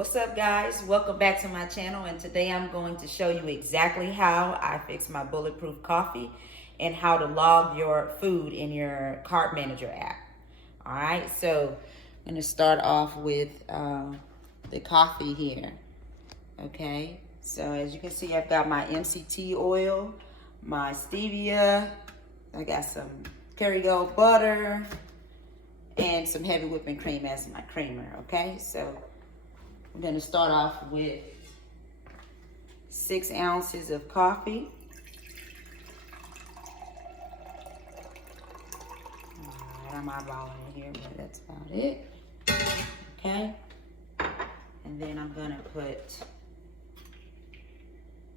What's up, guys? Welcome back to my channel, and today I'm going to show you exactly how I fix my bulletproof coffee and how to log your food in your Carb Manager app. All right, so I'm going to start off with the coffee here. Okay, so as you can see, I've got my MCT oil, my stevia, I got some Kerrygold butter, and some heavy whipping cream as my creamer. Okay, so I'm going to start off with 6 ounces of coffee. All right, I'm eyeballing it here, but that's about it. Okay, and then I'm going to put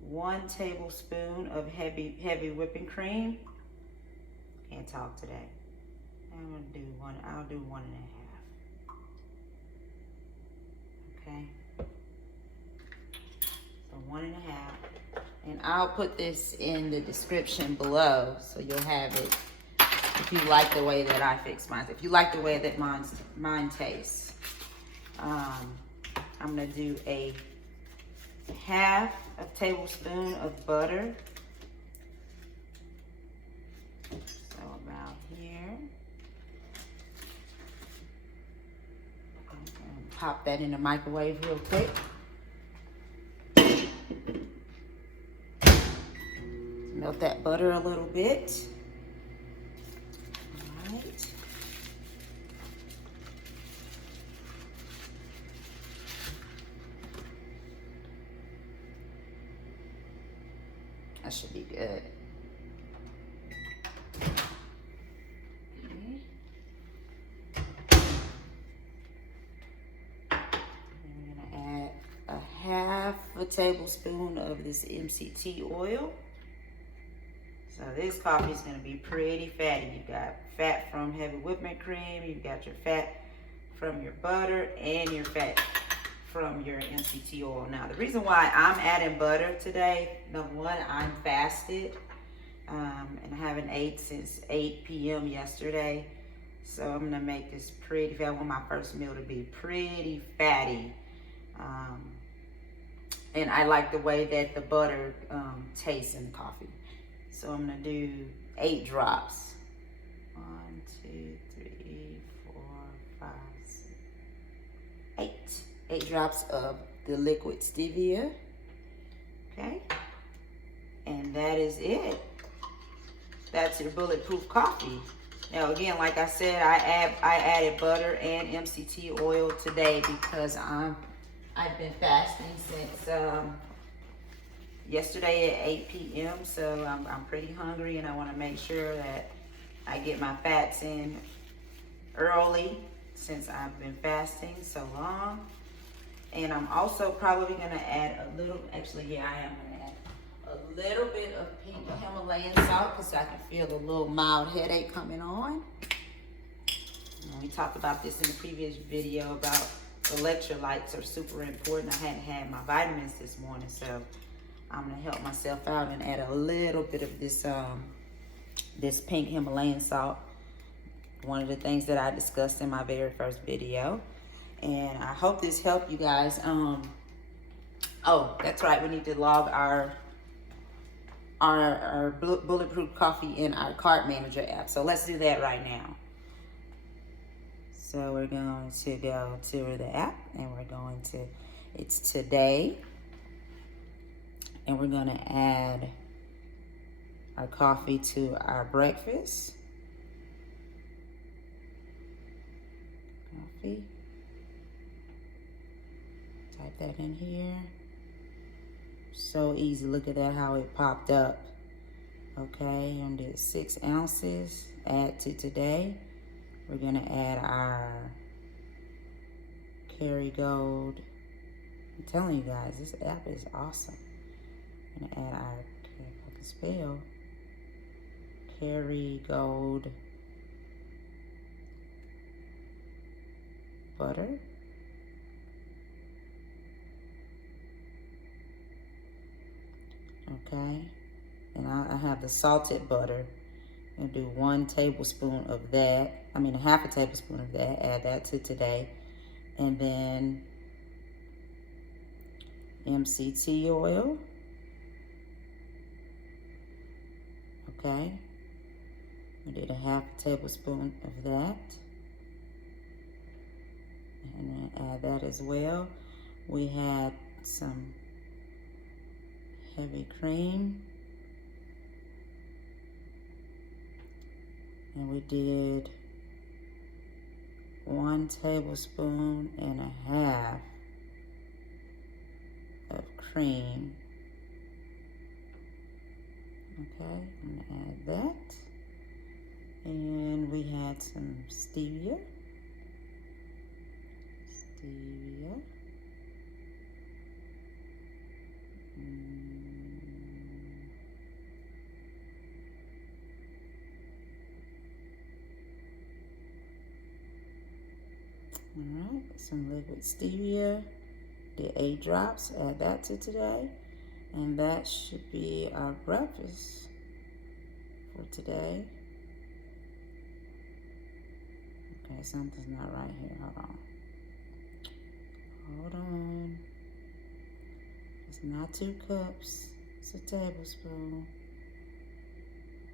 1 tablespoon of heavy whipping cream. Can't talk today. I'm going to do one. I'll do 1.5. Okay, so 1.5, and I'll put this in the description below so you'll have it if you like the way that I fix mine. If you like the way that mine tastes. I'm gonna do a 1/2 tablespoon of butter, so about here. Pop that in the microwave real quick. Melt that butter a little bit. All right. That should be good. A tablespoon of this MCT oil. So this coffee is going to be pretty fatty. You got fat from heavy whipping cream, you've got your fat from your butter, and your fat from your MCT oil. Now the reason why I'm adding butter today, number one, I'm fasted and I haven't ate since 8 p.m. yesterday. So I'm going to make this pretty fat. I want my first meal to be pretty fatty. And I like the way that the butter tastes in the coffee. So I'm gonna do 8 drops. 1, 2, 3, 4, 5, 6, 8. 8 drops of the liquid stevia. Okay. And that is it. That's your bulletproof coffee. Now again, like I said, I added butter and MCT oil today because I've been fasting since yesterday at 8 p.m. So I'm pretty hungry, and I want to make sure that I get my fats in early since I've been fasting so long. And I'm also probably going to add a little, actually, yeah, I am going to add a little bit of pink Himalayan salt because I can feel a little mild headache coming on. And we talked about this in the previous video about electrolytes are super important. I hadn't had my vitamins this morning, so I'm gonna help myself out and add a little bit of this this pink Himalayan salt. One of the things that I discussed in my very first video, and I hope this helped you guys. Oh, that's right, we need to log our bulletproof coffee in our Carb Manager app. So let's do that right now. So we're going to go to the app, and we're going to, it's today, and we're going to add our coffee to our breakfast. Coffee. Type that in here. So easy. Look at that, how it popped up. Okay, and it's 6 ounces. Add to today. We're gonna add our Kerrygold. I'm telling you guys, this app is awesome. I'm gonna add our, if I can spell, Kerrygold butter. Okay, and I have the salted butter. I'm gonna do 1 tablespoon of that. I mean, 1/2 tablespoon of that. Add that to today. And then MCT oil. Okay. We did a half tablespoon of that. And then add that as well. We had some heavy cream. And we did 1 tablespoon and a half of cream. Okay, I'm gonna add that. And we had some stevia. All right, some liquid stevia. Did 8 drops. Add that to today. And that should be our breakfast for today. Okay, something's not right here. Hold on. It's not 2 cups. It's a tablespoon.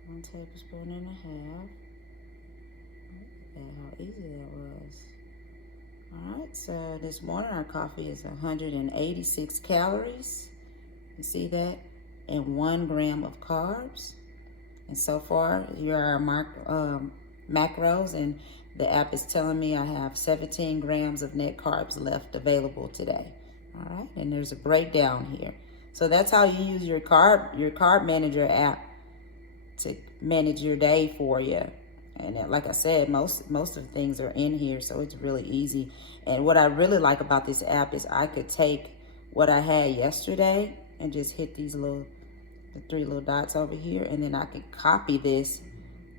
1 tablespoon and a half. Look at how easy that was. All right, so this morning our coffee is 186 calories. You see that? And 1 gram of carbs. And so far, here are our macros, and the app is telling me I have 17 grams of net carbs left available today. All right, and there's a breakdown here. So that's how you use your Carb Manager app to manage your day for you. And like I said, most of the things are in here, so it's really easy. And what I really like about this app is I could take what I had yesterday and just hit these the 3 little dots over here, and then I could copy this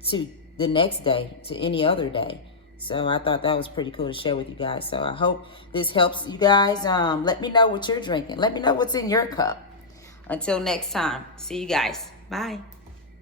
to the next day, to any other day. So I thought that was pretty cool to share with you guys. So I hope this helps you guys. Let me know what you're drinking. Let me know what's in your cup. Until next time, see you guys. Bye.